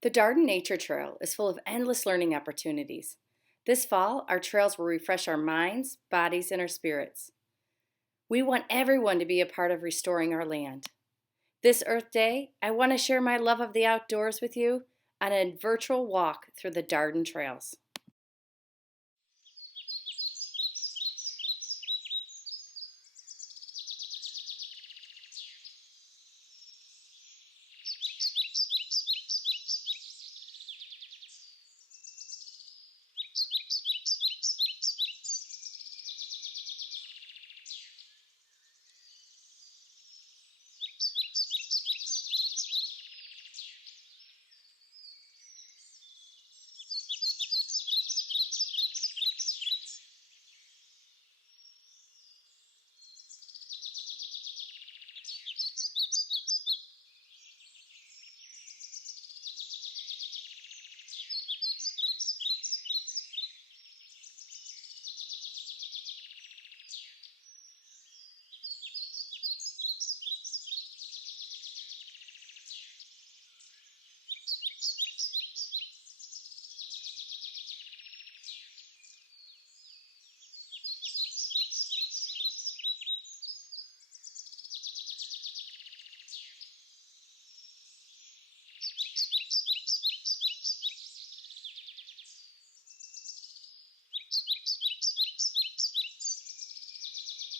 The Darden Nature Trail is full of endless learning opportunities. This fall, our trails will refresh our minds, bodies, and our spirits. We want everyone to be a part of restoring our land. This Earth Day, I want to share my love of the outdoors with you on a virtual walk through the Darden Trails.